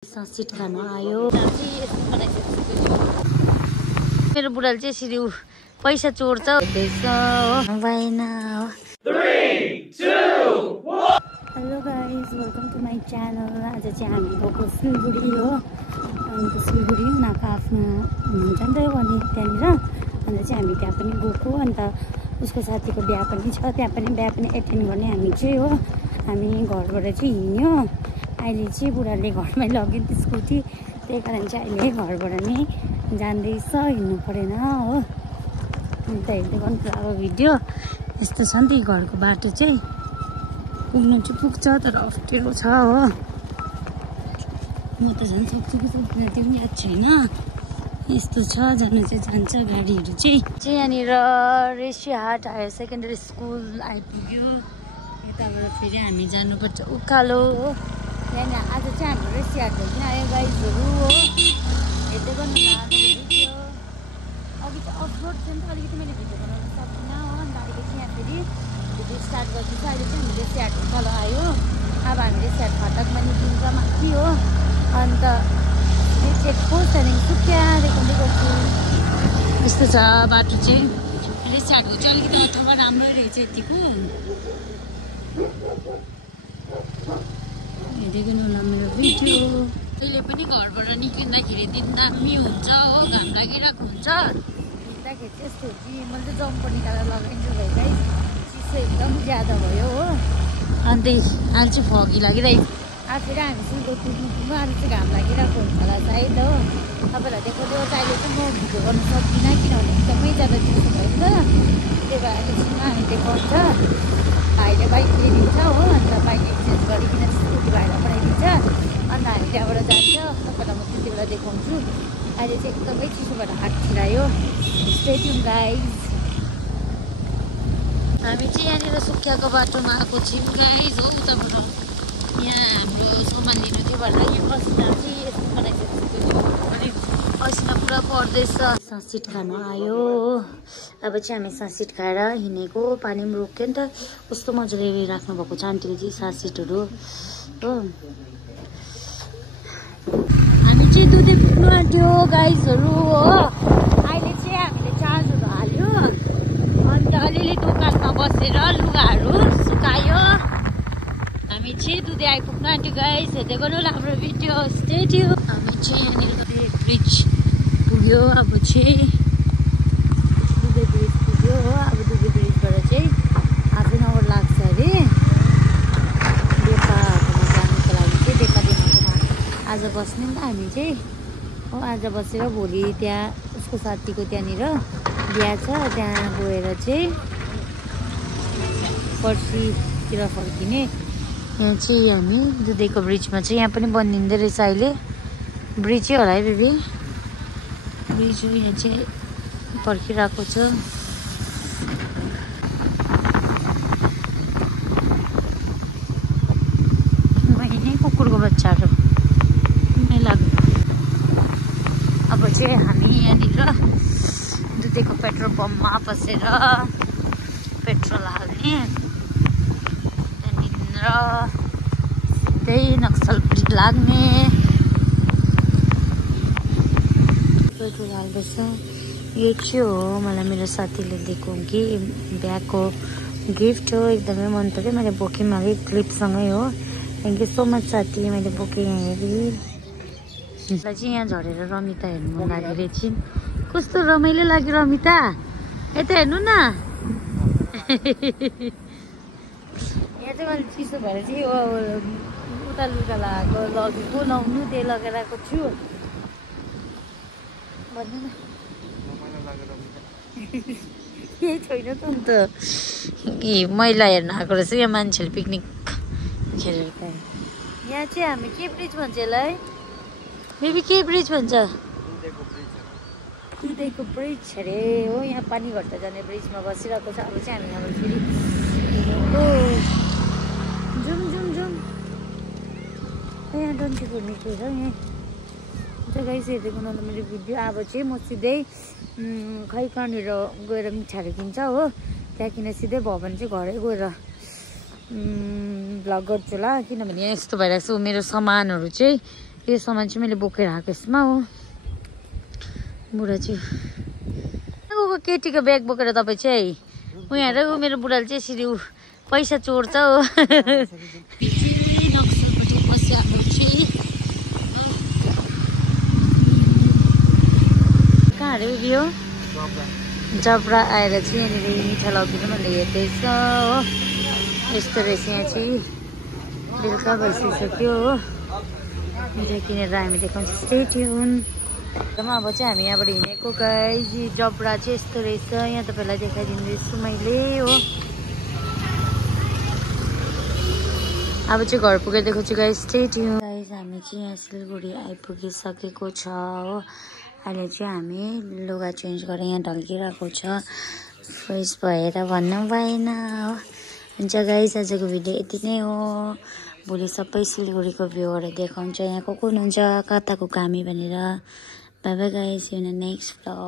Sunset खान आयो। मेरो बुढाले चाहिँ यसरी पैसा चोर्छ। Hello guys, welcome to my channel. आज चाहिँ हामी गएको सिलगढी हो। अन्त सिलगढी उनीहरूको आफ्नो हुनुहुन्छ नि त अनि त्यहाँनिर अन्त चाहिँ हामी त्यहाँ पनि गएको। अन्त उसको साथीको बिहा पनि छ, त्यहाँ पनि बिहा पनि एटेन्ड गर्ने हामी चाहिँ हो। हामी घरबाट चाहिँ हिँड्यो। अहिले चाहिँ बुढाले घरमै लग्यो नि स्कुटी, त्यही कारण चाहिँ अहिले घरबाट नै जाँदैछ, हिँड्नु परेन हो। अन्त हेर्दै गर्नु अब भिडियो यस्तो छ नि त घरको बाटो चाहिँ। पुग्नु चाहिँ पुग्छ तर अप्ठ्यारो छ हो। म त झन् सक्छु कि सक्दिनँ त्यो पनि याद छैन। यस्तो छ, जानु चाहिँ जान्छ गाडीहरू चाहिँ। यहाँनिर रेसिया हाट हायर सेकेन्डरी स्कुल आइपुग्यो। यताबाट फेरि हामी जानुपर्छ उकालो हो। यहाँनिर आज चाहिँ हाम्रो रेसिया हाट होइन आयो गाइजहरू हो। हेर्दै गर्नु भिडियो। अघि चाहिँ अपलोड थियो नि त, अलिकति मैले भिडियो बनाउन सकिनँ हो। अन्त अलिकति यहाँ फेरि भिडियो स्टार्ट गर्दैछ। अहिले चाहिँ हामी रेसिया हाट उकालो आयो। अब हामी रेसिया हाट फाटकमा निस्किन्छ माथि हो। अन्त चेकपोस्ट त्यहाँदेखि सुकिया देखाउँदै गर्छु। यस्तो छ बाटो चाहिँ। रेसिया हाटको चाहिँ अलिकति अथवा राम्रै रहेछ यतिको। हेर्दै गर्नु होला मेरो भिडियो। अहिले पनि घरबाट निस्किँदाखेरि दिन दामी हुन्छ हो, घाम लागिरहेको हुन्छ। हिँड्दाखेरि चाहिँ यस्तो हो कि मैले चाहिँ जम्पर निकालेर लगाइदिन्छु भाइ गाइस। चिसो एकदम ज्यादा भयो हो। अन्त अहिले चाहिँ फगी लागिरहेको। आज फेरि हामी सिलगढी पुग्नु अहिले चाहिँ घाम लागिरहेको हुन्छ होला सायद हो। तपाईँलाई देखाउँदै गर्दा अहिले चाहिँ म भिडियो गर्नु सक्दिनँ किनभने एकदमै ज्यादा चिसो भयो नि त। त्यही भएर एकछिनमा हामी देखाउँछ। भाइले बाइक ल्याइदिन्छ हो। अन्त बाइक एक्सचेन्ज गरिकन स्कुटी भाइलाई पठाइदिन्छ। अन्त हामी त्यहाँबाट जान्छ। तपाईँलाई म त्यति बेला देखाउँछु। अहिले चाहिँ एकदमै चिसो भएर हात छिरायो। Stay tune guys. हामी चाहिँ यहाँनिर सुकियाको बाटोमा आएको छौँ गाइज हो। उताबाट यहाँ हाम्रो सामान लिनु थियो भनेर यो असिना चाहिँ यस्तो बनाइसकेको अनि असिना पुरा पर्दैछ। सनसेट खान आयो। अब चाहिँ हामी सनसेट खाएर हिँडेको। पानी पनि रोक्यो नि त। कस्तो मजाले राख्नुभएको छ आन्टीले चाहिँ सनसेटहरू हो। हामी चाहिँ दुधे पुग्नु आँट्यो गाइजहरू हो। अहिले चाहिँ हामीले चार्जहरू हाल्यो। अन्त अलिअलि दोकानमा बसेर लुगाहरू सुकायो। हामी चाहिँ दुधे आइपुग्नु आँट्यो गाइज। हेर्दै गर्नु राम्रो भिडियो स्टे ट्युन। हामी चाहिँ यहाँनिर दुधे ब्रिज पुग्यो। अब चाहिँ दुधे ब्रिज पुग्यो हो। अब दुधे ब्रिजबाट चाहिँ हाफ एन आवर लाग्छ अरे देपाहरूमा जानुको लागि चाहिँ। देपा दिमाकोमा आज बस्ने नि त हामी चाहिँ हो। आज बसेर भोलि त्यहाँ उसको साथीको त्यहाँनिर बिहा छ, त्यहाँ गएर चाहिँ पर्सितिर फर्किने। यहाँ चाहिँ हामी दुधेको ब्रिजमा चाहिँ यहाँ पनि बनिँदै रहेछ अहिले। ब्रिजै होला है बेबी। ब्रिज यहाँ चाहिँ पर्खिरहेको छ। यहीँ कुकुरको बच्चाहरू लाग्यो। अब चाहिँ हामी यहाँनिर दुधेको पेट्रोल पम्पमा बसेर पेट्रोल हाल्ने। त्यहाँनिर त्यही नक्सलपट्टि लाग्ने। पेट्रोल हाल्दैछ। यो चाहिँ हो मलाई मेरो साथीले दिएको कि बिहाको गिफ्ट हो। एकदमै मन पऱ्यो। मैले बोकेँ मागेँ क्लिपसँगै हो। थ्याङ्क यू सो मच साथी। मैले बोकेँ यहाँ हेरी। मलाई चाहिँ यहाँ झरेर रमिता हेर्नु मन लाग्यो रे छिन्। कस्तो रमाइलो लाग्यो रमिता। यता हेर्नु न। यहाँ चाहिँ मैले चिसो भएर चाहिँ उता लुगा लगाएको लगेको लाउनु त्यही लगेर आएको छु। भन्नु न। केही छैन त अन्त कि मैला हेर्न आएको रहेछ यहाँ मान्छेले पिकनिक खेलेर। यहाँ चाहिँ हामी के ब्रिज भन्छ यसलाई बेबी? के ब्रिज भन्छ? दुधेको ब्रिज अरे हो। यहाँ पानी घट्टा जाने ब्रिजमा बसिरहेको छ। अब चाहिँ हामी यहाँबाट फेरि जुम जुम जुम। यहाँ डन्ठी फोर्नेको छ यहाँ जग्गा हेर्दै गर्नु मेरो भिडियो। अब चाहिँ म सिधै खै कहाँनिर गएर मिठाईहरू किन्छ हो। त्यहाँ किन सिधै भयो भने चाहिँ घरै गएर भ्लग गर्छु होला। किनभने यस्तो भइरहेको छ मेरो सामानहरू चाहिँ यो सामान चाहिँ मैले बोकेर आएको यसमा हो बुढा चाहिँ केटीको ब्याग बोकेर तपाईँ चाहिँ उहाँ र मेरो बुढाले चाहिँ यसरी पैसा चोर्छ हो कहाँ अरे उभियो जबरा आएर चाहिँ यहाँनिर मिठा लगिदिनु भनेर हेर्दैछ हो यस्तो रहेछ यहाँ चाहिँ बेलुका भइसक्यो हो मिठाई किनेर हामी देखाउँछ स्टे ट्युन अब चाहिँ हामी यहाँबाट हिँडेको गाइस जबरा चाहिँ यस्तो रहेछ यहाँ तपाईँलाई देखाइदिँदैछु मैले हो अब चाहिँ घर पुगेर देखाउँछु गाइस स्टे ट्युन गाइस हामी चाहिँ यहाँ सिलगढी आइपुगिसकेको छ हो अहिले चाहिँ हामी लुगा चेन्ज गरेर यहाँ ढल्किरहेको छ फ्रेस भएर भन्नु भएन हो हुन्छ गाइस आजको भिडियो यति नै हो भोलि सबै सिलगढीको भ्यूहरू देखाउँछ यहाँ को हुनुहुन्छ कताको कामी भनेर by by guys in the next vlog